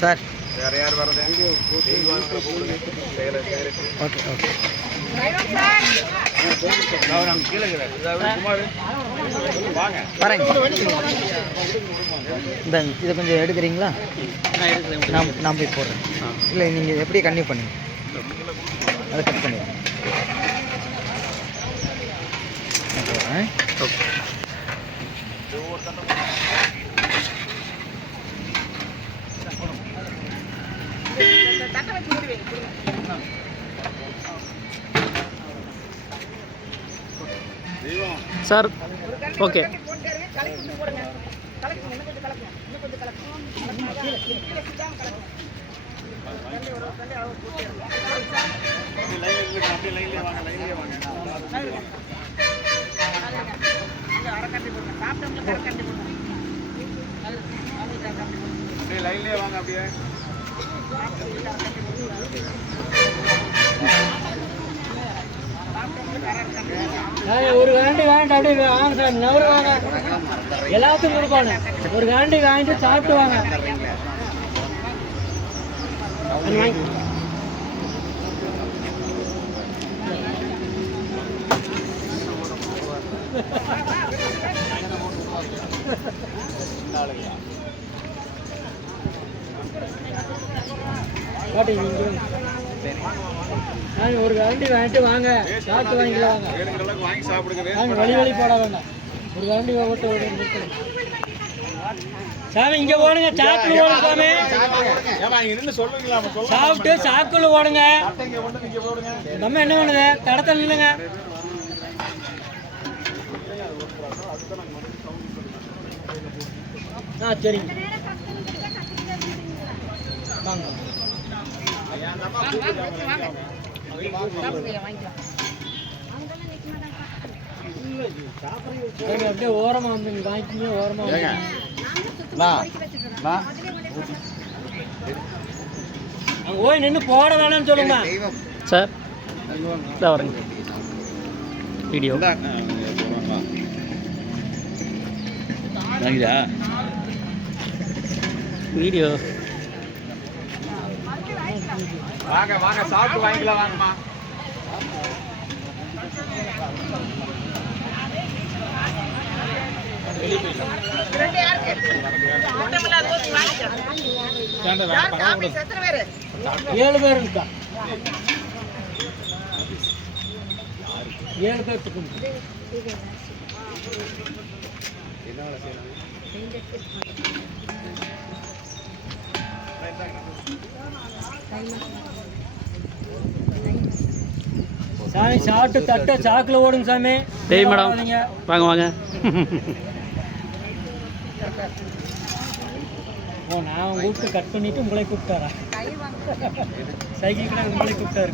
Sir வேறு யார் வர்றது? ஓகே ஓகே வரேங்க. இந்த இதை கொஞ்சம் எடுக்கிறீங்களா? நான் போய் போடுறேன். இல்லை நீங்கள் எப்படி கன்டினியூ பண்ணுங்க, அதை கட் பண்ணிடுறேன். ஓகே. Sir okay. லைன்லேயே வாங்க அப்படியே. ஒரு கரண்டி வாங்கிட்டு அப்படியே வாங்க சார், நவரு வாங்க, எல்லாத்துக்கும் கொடுக்கணும். ஒரு கரண்டி வாங்கிட்டு சாப்பிட்டு வாங்க. ஒரு கரண்டி வாங்கிட்டு வாங்க, சாப்பிட்டு வாங்கிக்கலாம். வாங்கி சாப்பிடுங்க, வாங்க, வழி போட வேண்டாம். ஒரு கரண்டி ஓட்டு சாமி இங்க ஓடுங்க, சாக்குல ஓடுங்க சாமி. சாப்பிட்டு சாக்குல ஓடுங்க. நம்ம என்ன பண்ணுது, தடத்தில் இல்லைங்க. சரிங்க வாங்க. அப்படியே ஓரமா வந்து வாங்கிக்கிங்க, ஓரமா ஓய் நின்று போட வேணாம்னு சொல்லுங்க சார். வரேங்க வீடியோ வீடியோ வாங்க வாங்க, சாப்பிட்டு வாங்கிக்கலாம். வாங்கம்மா. ஏழு பேர் இருக்கா? 7 பேர்த்துக்கு சாமி சாப்பிட்டு தட்ட சாக்குல ஓடுங்க சாமி. டேய் மேடம் வாங்க வாங்க. ஓ நான் கூப்பிட்டு கட் பண்ணிட்டு உங்களை கூப்பிட்டாரா? சைக்கிள் கடை உங்களை கூப்பிட்டாரு.